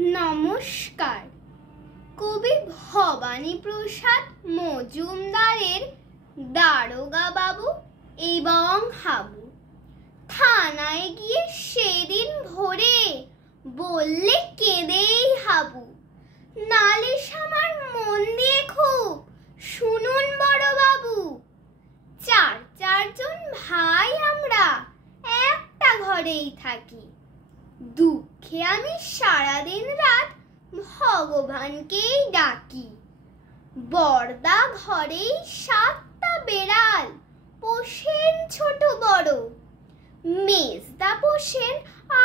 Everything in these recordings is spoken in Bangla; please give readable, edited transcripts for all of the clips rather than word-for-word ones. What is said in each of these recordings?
নমস্কার। কবি ভবানী প্রসাদ মজুমদারের দারোগা বাবু এবং হাবু থানায় গিয়ে সেদিন ভোরে বললে কেঁদেই হাবু, নালিশ আমার মন দিয়ে খুব শুনুন বড় বাবু। চারজন ভাই আমরা একটা ঘরেই থাকি, দুঃখে আমি সারাদিন রাত ভগবানকেই ডাকি। বর্দা ঘরেই 7টা বেড়াল পোষেন ছোট বড়, মেজদা পোষেন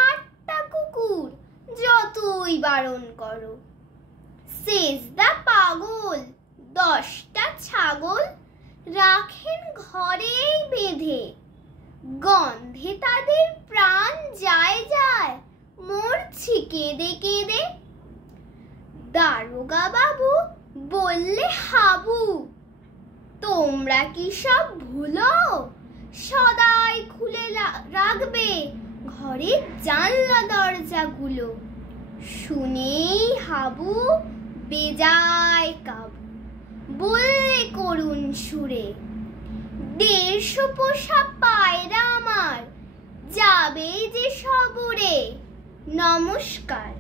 8টা কুকুর যতই বারণ করো। সেজদা পাগল 10টা ছাগল রাখেন ঘরেই বেঁধে, গন্ধে তাদের প্রাণ যায় মরছি কেঁদে কেঁদে। দারোগা বাবু বললে হাবু, তোমরা কি সব ভুলো, সদাই খুলে রাখবে ঘরের জানলা দরজাগুলো। শুনেই হাবু বেজায় কাবু, বললে করুণ সুরে, 150 পোষা পায়রা আমার যাবে যে সব উড়ে। নমস্কার।